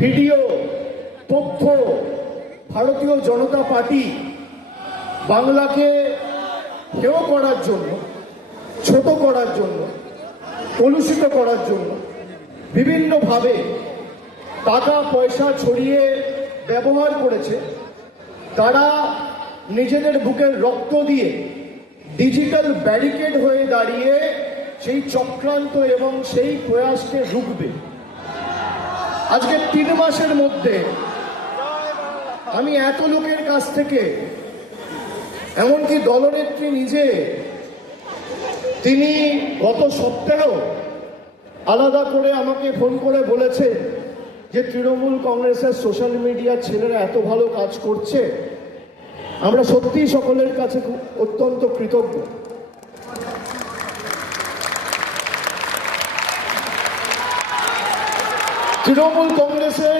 Video, তথ্য ভারতীয় জনতা party বাংলাকে হেয় করার জন্য, ছোট করার জন্য, কলুষিত করার জন্য বিভিন্নভাবে টাকা পয়সা ছড়িয়ে ব্যবহার করেছে। তারা নিজেদের বুকের রক্ত দিয়ে ডিজিটাল ব্যারিকেড হয়ে দাঁড়িয়ে সেই চক্রান্ত এবং সেই প্রয়াসকে রুখবে। আজকে 3 মাসের মধ্যে আমি এত লোকের কাছ থেকে, এমনকি দলনেত্রী নিজে, তিনি গত সপ্তাহেও আলাদা করে আমাকে ফোন করে বলেছে যে তৃণমূল কংগ্রেসের সোশ্যাল মিডিয়ার ছেলেরা এত ভালো কাজ করছে, আমরা সত্যিই সকলের কাছে অত্যন্ত কৃতজ্ঞ। তৃণমূল কংগ্রেসের